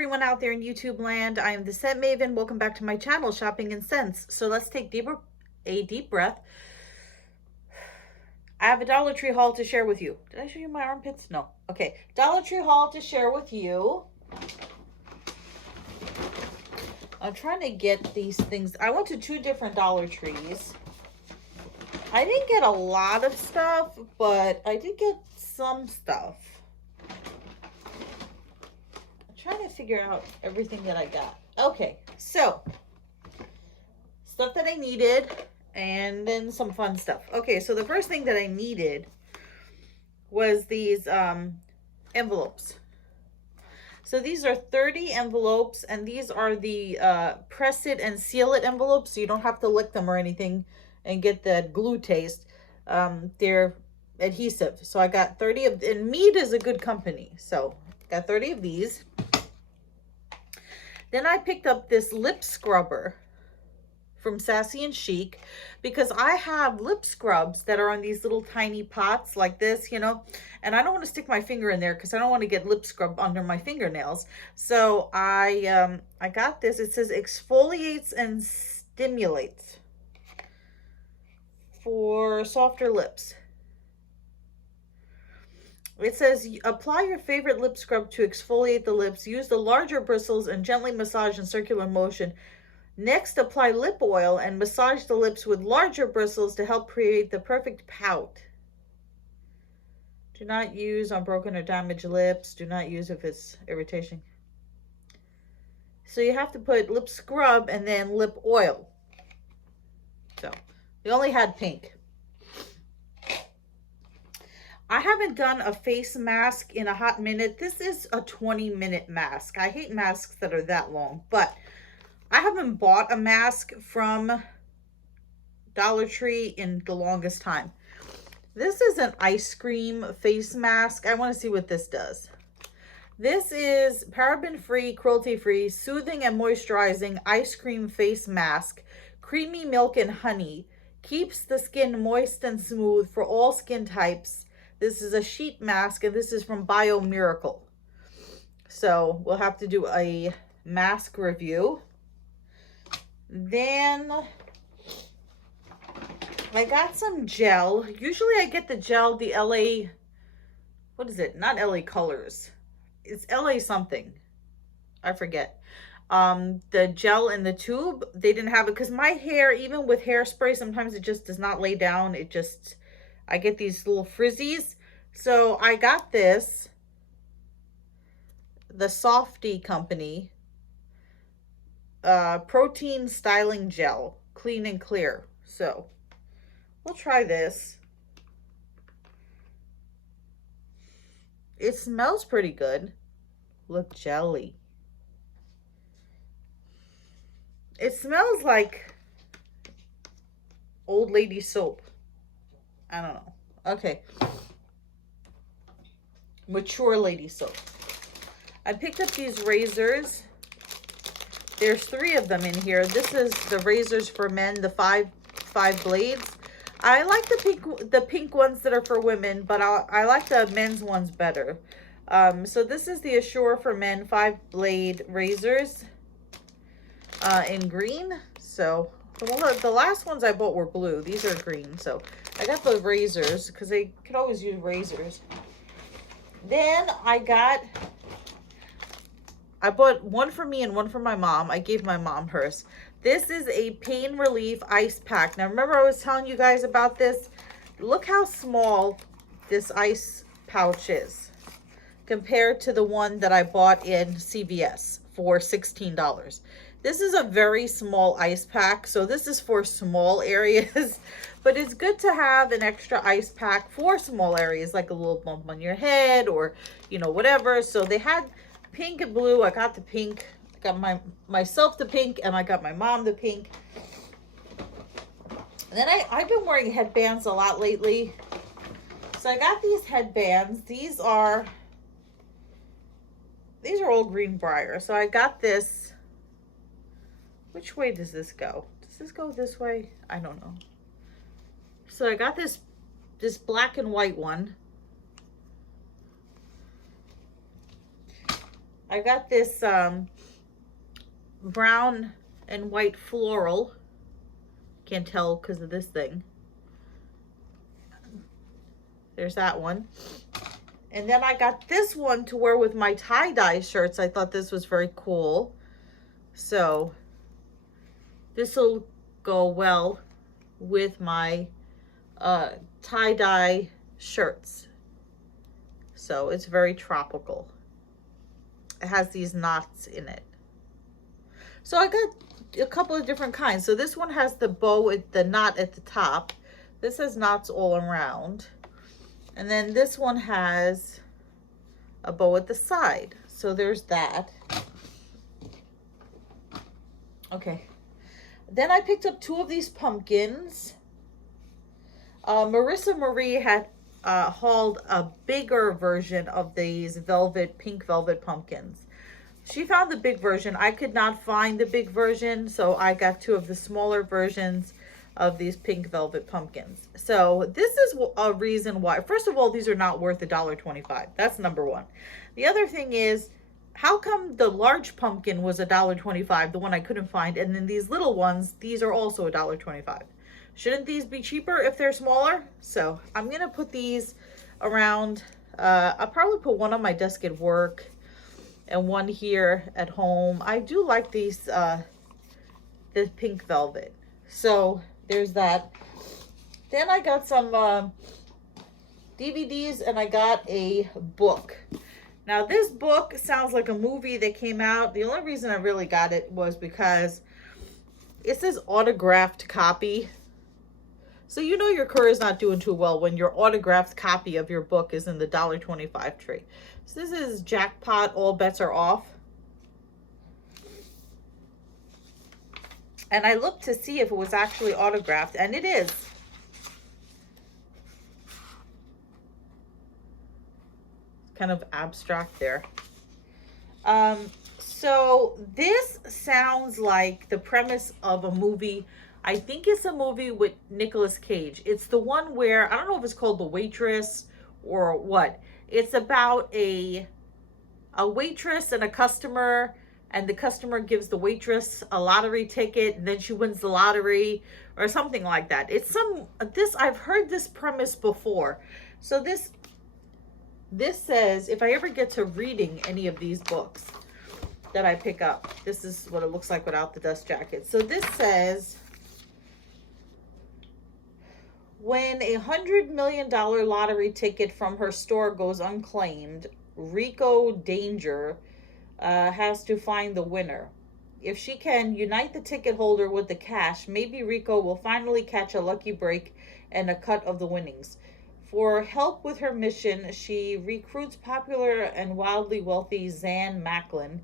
everyone out there in YouTube land. I am the Scent Maven. Welcome back to my channel, Shopping in Scents. So let's take a deep breath. I have a Dollar Tree haul to share with you. Did I show you my armpits? No. Okay. Dollar Tree haul to share with you. I'm trying to get these things. I went to 2 different Dollar Trees. I didn't get a lot of stuff, but I did get some stuff. Trying to figure out everything that I got. Okay, so stuff that I needed and then some fun stuff. Okay, so the first thing that I needed was these envelopes. So these are 30 envelopes, and these are the press it and seal it envelopes, so you don't have to lick them or anything and get that glue taste. They're adhesive. So I got 30 of, and Mead is a good company, so got 30 of these. Then I picked up this lip scrubber from Sassy and Chic because I have lip scrubs that are on these little tiny pots like this, you know, and I don't want to stick my finger in there because I don't want to get lip scrub under my fingernails. So I got this. It says exfoliates and stimulates for softer lips. It says, apply your favorite lip scrub to exfoliate the lips. Use the larger bristles and gently massage in circular motion. Next, apply lip oil and massage the lips with larger bristles to help create the perfect pout. Do not use on broken or damaged lips. Do not use if it's irritation. So you have to put lip scrub and then lip oil. So they only had pink. I haven't done a face mask in a hot minute. This is a 20-minute mask. I hate masks that are that long, but I haven't bought a mask from Dollar Tree in the longest time. This is an ice cream face mask. I want to see what this does. This is paraben-free, cruelty-free, soothing and moisturizing ice cream face mask. Creamy milk and honey. Keeps the skin moist and smooth for all skin types. This is a sheet mask, and this is from Bio Miracle. So we'll have to do a mask review. Then I got some gel. Usually I get the gel, the LA, what is it? Not LA Colors. It's LA something. I forget. The gel in the tube, they didn't have it because my hair, even with hairspray, sometimes it just does not lay down. It just, I get these little frizzies. So I got this, the Softy Company, protein styling gel, clean and clear. So we'll try this. It smells pretty good. Look, jelly. It smells like old lady soap. I don't know. Okay. Mature lady soap. I picked up these razors. There's 3 of them in here. This is the razors for men, the five blades. I like the pink ones that are for women, but I like the men's ones better. So this is the Assure for Men 5-blade razors in green. So the last ones I bought were blue. These are green. So I got the razors because they could always use razors. Then I bought one for me and one for my mom. I gave my mom hers. This is a pain relief ice pack. Now remember I was telling you guys about this? Look how small this ice pouch is compared to the one that I bought in CVS for $16. This is a very small ice pack, so this is for small areas, but it's good to have an extra ice pack for small areas, like a little bump on your head or, you know, whatever. So they had pink and blue. I got the pink. I got myself the pink, and I got my mom the pink. And then I've been wearing headbands a lot lately. So I got these headbands. These are all Greenbrier. So I got this. Which way does this go? Does this go this way? I don't know. So I got this black and white one. I got this brown and white floral. Can't tell because of this thing. There's that one. And then I got this one to wear with my tie-dye shirts. I thought this was very cool. So this will go well with my tie-dye shirts. So it's very tropical. It has these knots in it. So I got a couple of different kinds. So this one has the bow with the knot at the top. This has knots all around. And then this one has a bow at the side. So there's that. Okay. Then I picked up 2 of these pumpkins. Marissa Marie had hauled a bigger version of these pink velvet pumpkins. She found the big version. I could not find the big version, so I got 2 of the smaller versions of these pink velvet pumpkins. So this is a reason why. First of all, these are not worth $1.25. That's number one. The other thing is, how come the large pumpkin was $1.25, the one I couldn't find, and then these little ones, these are also $1.25? Shouldn't these be cheaper if they're smaller? So I'm gonna put these around. I'll probably put one on my desk at work and one here at home. I do like these, this pink velvet. So there's that. Then I got some DVDs and I got a book. Now this book sounds like a movie that came out. The only reason I really got it was because it says autographed copy. So you know your career is not doing too well when your autographed copy of your book is in the $1.25 tray. So this is Jackpot, All Bets Are Off. And I looked to see if it was actually autographed, and it is. It's kind of abstract there. So this sounds like the premise of a movie. I think it's a movie with Nicolas Cage. It's the one where, I don't know if it's called The Waitress or what. It's about a waitress and a customer, and the customer gives the waitress a lottery ticket, and then she wins the lottery or something like that. It's I've heard this premise before. So this says, if I ever get to reading any of these books that I pick up, this is what it looks like without the dust jacket. So this says, when a $100 million lottery ticket from her store goes unclaimed, Rico Danger has to find the winner. If she can unite the ticket holder with the cash, maybe Rico will finally catch a lucky break and a cut of the winnings. For help with her mission, she recruits popular and wildly wealthy Zan Macklin,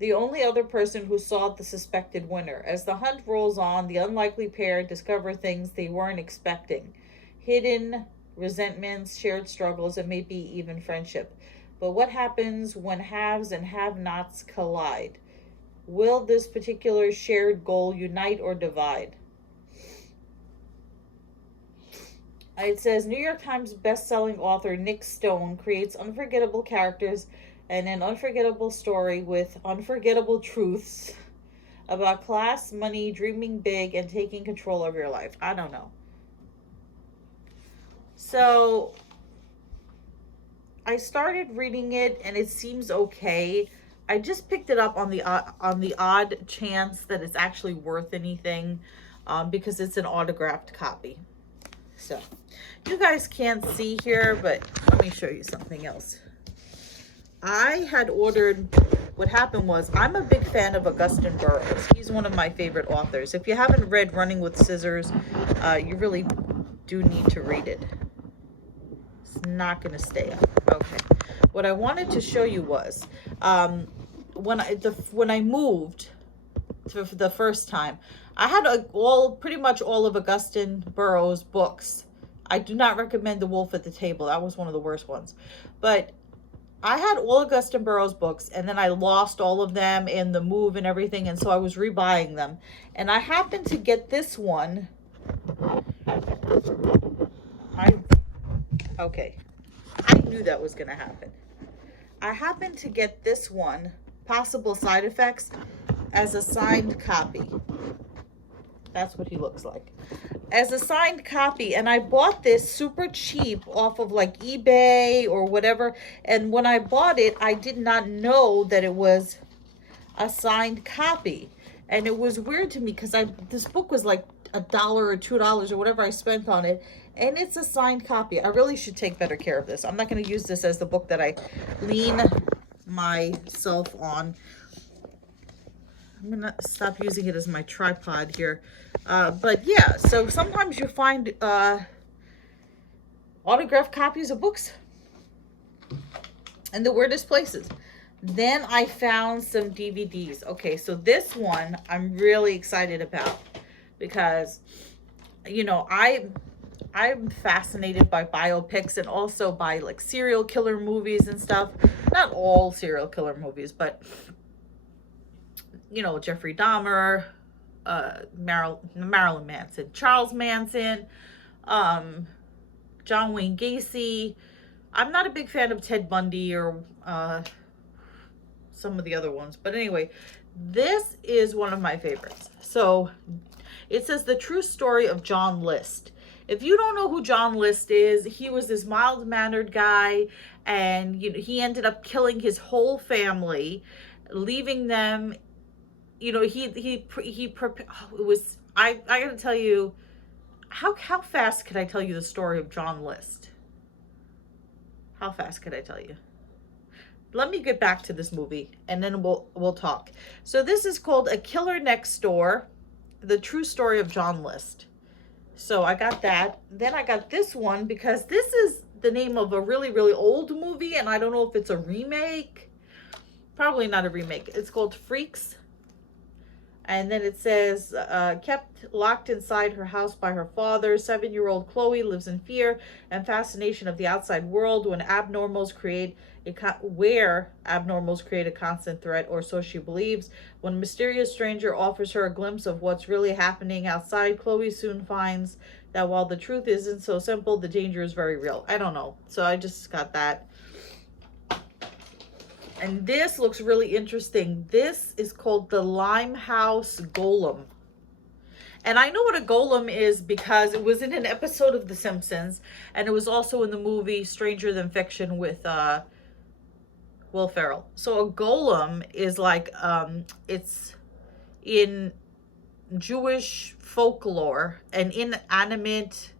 the only other person who saw the suspected winner. As the hunt rolls on, the unlikely pair discover things they weren't expecting. Hidden resentments, shared struggles, and maybe even friendship. But what happens when haves and have-nots collide? Will this particular shared goal unite or divide? It says, New York Times best-selling author Nick Stone creates unforgettable characters and an unforgettable story with unforgettable truths about class, money, dreaming big, and taking control of your life. I don't know. So I started reading it and it seems okay. I just picked it up on the odd chance that it's actually worth anything, because it's an autographed copy. So you guys can't see here, but let me show you something else. I had ordered, what happened was, I'm a big fan of Augustin Burroughs. He's one of my favorite authors. If you haven't read Running with Scissors, you really do need to read it. It's not going to stay up. Okay. What I wanted to show you was, when I moved for the first time, I had pretty much all of Augustin Burroughs' books. I do not recommend The Wolf at the Table. That was one of the worst ones. But I had all Augustin Burroughs books, and then I lost all of them in the move and everything, and so I was rebuying them. And I happened to get this one. Okay. I knew that was going to happen. I happened to get this one, Possible Side Effects, as a signed copy. That's what he looks like. As a signed copy. And I bought this super cheap off of like eBay or whatever. And when I bought it, I did not know that it was a signed copy. And it was weird to me because this book was like $1 or $2 or whatever I spent on it. And it's a signed copy. I really should take better care of this. I'm not going to use this as the book that I lean myself on. I'm going to stop using it as my tripod here. But yeah, so sometimes you find autographed copies of books in the weirdest places. Then I found some DVDs. Okay, so this one I'm really excited about because, you know, I'm fascinated by biopics and also by like serial killer movies and stuff. Not all serial killer movies, but you know, Jeffrey Dahmer, Marilyn Manson, Charles Manson, John Wayne Gacy. I'm not a big fan of Ted Bundy or some of the other ones, but anyway, this is one of my favorites. So it says the true story of John List. If you don't know who John List is, he was this mild-mannered guy, and you know, he ended up killing his whole family, leaving them. You know, it was. I gotta tell you, how fast could I tell you the story of John List? How fast could I tell you? Let me get back to this movie, and then we'll talk. So this is called A Killer Next Door: The True Story of John List. So I got that. Then I got this one because this is the name of a really, really old movie, and I don't know if it's a remake. Probably not a remake. It's called Freaks. And then it says, kept locked inside her house by her father, 7-year-old Chloe lives in fear and fascination of the outside world where abnormals create a constant threat, or so she believes. When a mysterious stranger offers her a glimpse of what's really happening outside, Chloe soon finds that while the truth isn't so simple, the danger is very real. I don't know. So I just got that. And this looks really interesting. This is called the Limehouse Golem. And I know what a golem is because it was in an episode of The Simpsons. And it was also in the movie Stranger Than Fiction with Will Ferrell. So a golem is like, it's in Jewish folklore, an inanimate,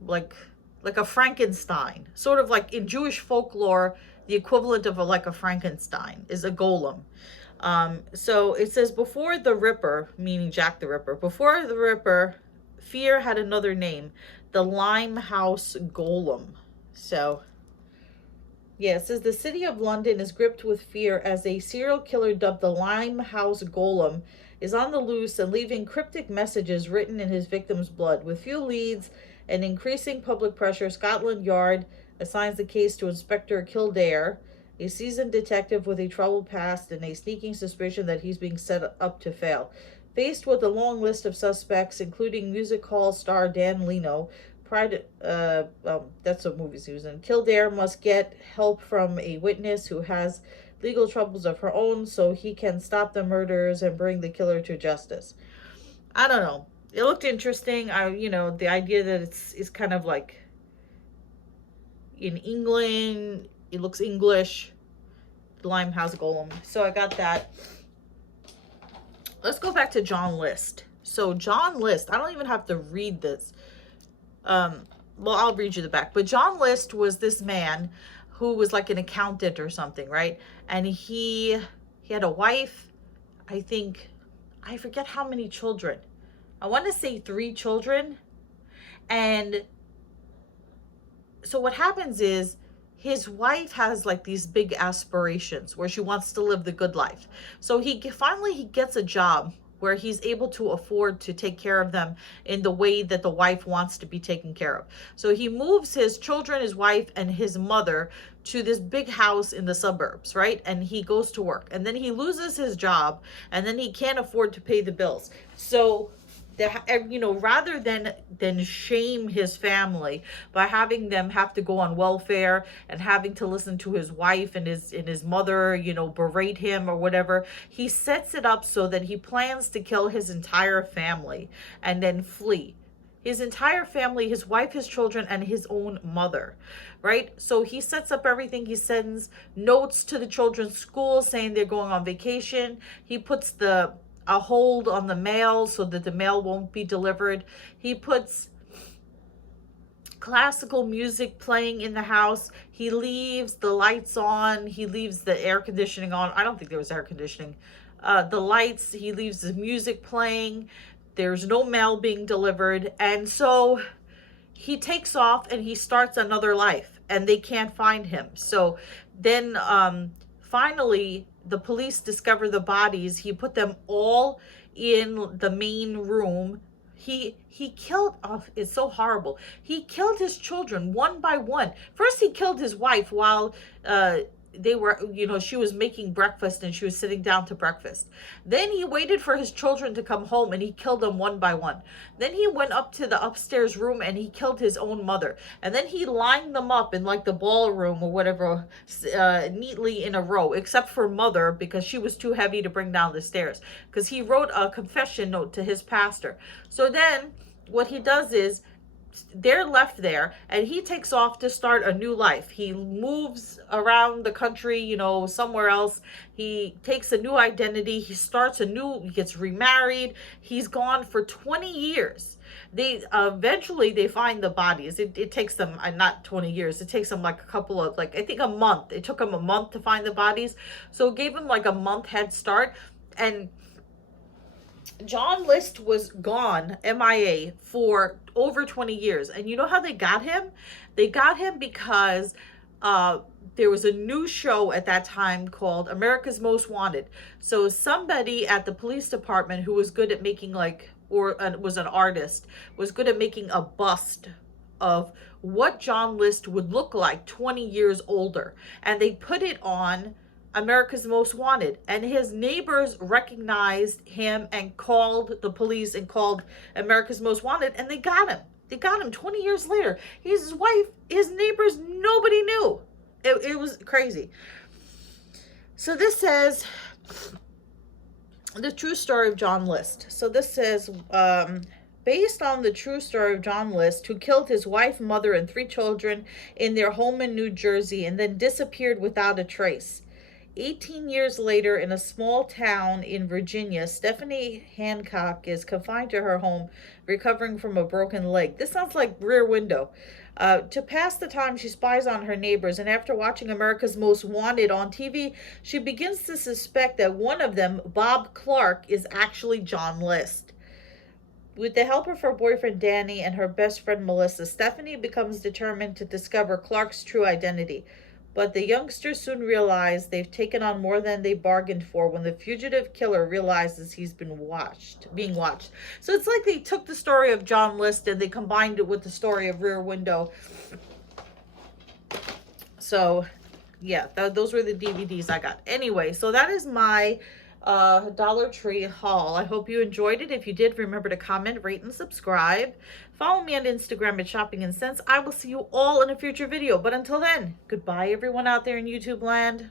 like a Frankenstein. Sort of like in Jewish folklore, the equivalent of like a Frankenstein is a golem. So it says, before the Ripper, meaning Jack the Ripper, before the Ripper, fear had another name, the Limehouse Golem. So, yeah, it says the city of London is gripped with fear as a serial killer dubbed the Limehouse Golem is on the loose and leaving cryptic messages written in his victim's blood. With few leads and increasing public pressure, Scotland Yard assigns the case to Inspector Kildare, a seasoned detective with a troubled past and a sneaking suspicion that he's being set up to fail. Faced with a long list of suspects, including music hall star Dan Leno, that's what movies he was in, Kildare must get help from a witness who has legal troubles of her own so he can stop the murders and bring the killer to justice. I don't know. It looked interesting. The idea that it's kind of like in England, it looks English, the Limehouse Golem. So I got that. Let's go back to John List. So John List, I don't even have to read this. Well, I'll read you the back. But John List was this man who was like an accountant or something, right? And he had a wife, I forget how many children. I want to say 3 children. And so what happens is his wife has like these big aspirations where she wants to live the good life. So he finally gets a job where he's able to afford to take care of them in the way that the wife wants to be taken care of. So he moves his children, his wife, and his mother to this big house in the suburbs, right? And he goes to work. And then he loses his job, and then he can't afford to pay the bills. So you know, rather than shame his family by having them have to go on welfare and having to listen to his wife and his mother, you know, berate him or whatever, he sets it up so that he plans to kill his entire family and then flee. His entire family, his wife, his children, and his own mother, right? So he sets up everything. He sends notes to the children's school saying they're going on vacation. He puts a hold on the mail so that the mail won't be delivered. He puts classical music playing in the house. He leaves the lights on. He leaves the air conditioning on. I don't think there was air conditioning. The lights, he leaves the music playing. There's no mail being delivered. And so he takes off and he starts another life and they can't find him. So then finally the police discover the bodies. He put them all in the main room. He killed, oh, it's so horrible. He killed his children one by one. First he killed his wife while they were, you know, she was making breakfast and she was sitting down to breakfast. Then he waited for his children to come home and he killed them one by one. Then he went up to the upstairs room and he killed his own mother. And then he lined them up in like the ballroom or whatever, neatly in a row, except for mother because she was too heavy to bring down the stairs because he wrote a confession note to his pastor. So then what he does is, they're left there and he takes off to start a new life. He moves around the country, you know, somewhere else. He takes a new identity. He starts a new, he gets remarried. He's gone for 20 years. They eventually they find the bodies. It takes them not 20 years. It takes them like a couple of, like, I think a month. It took him a month to find the bodies. So it gave him like a month head start. And John List was gone, MIA, for over 20 years. And you know how they got him? They got him because there was a new show at that time called America's Most Wanted. So somebody at the police department who was good at making like, or was an artist, was good at making a bust of what John List would look like 20 years older. And they put it on America's Most Wanted, and his neighbors recognized him and called the police and called America's Most Wanted, and they got him. They got him 20 years later. His wife, his neighbors, nobody knew. It was crazy. So this says the true story of John List. So this says, based on the true story of John List, who killed his wife, mother, and 3 children in their home in New Jersey and then disappeared without a trace. 18 years later, in a small town in Virginia, Stephanie Hancock is confined to her home, recovering from a broken leg. This sounds like Rear Window. To pass the time, she spies on her neighbors, and after watching America's Most Wanted on TV, she begins to suspect that one of them, Bob Clark, is actually John List. With the help of her boyfriend Danny and her best friend Melissa, Stephanie becomes determined to discover Clark's true identity. But the youngsters soon realize they've taken on more than they bargained for when the fugitive killer realizes he's being watched. So it's like they took the story of John List and they combined it with the story of Rear Window. So, yeah, those were the DVDs I got. Anyway, so that is my Dollar Tree haul. I hope you enjoyed it. If you did, remember to comment, rate, and subscribe. Follow me on Instagram at Shopping and Sense. I will see you all in a future video. But until then, goodbye everyone out there in YouTube land.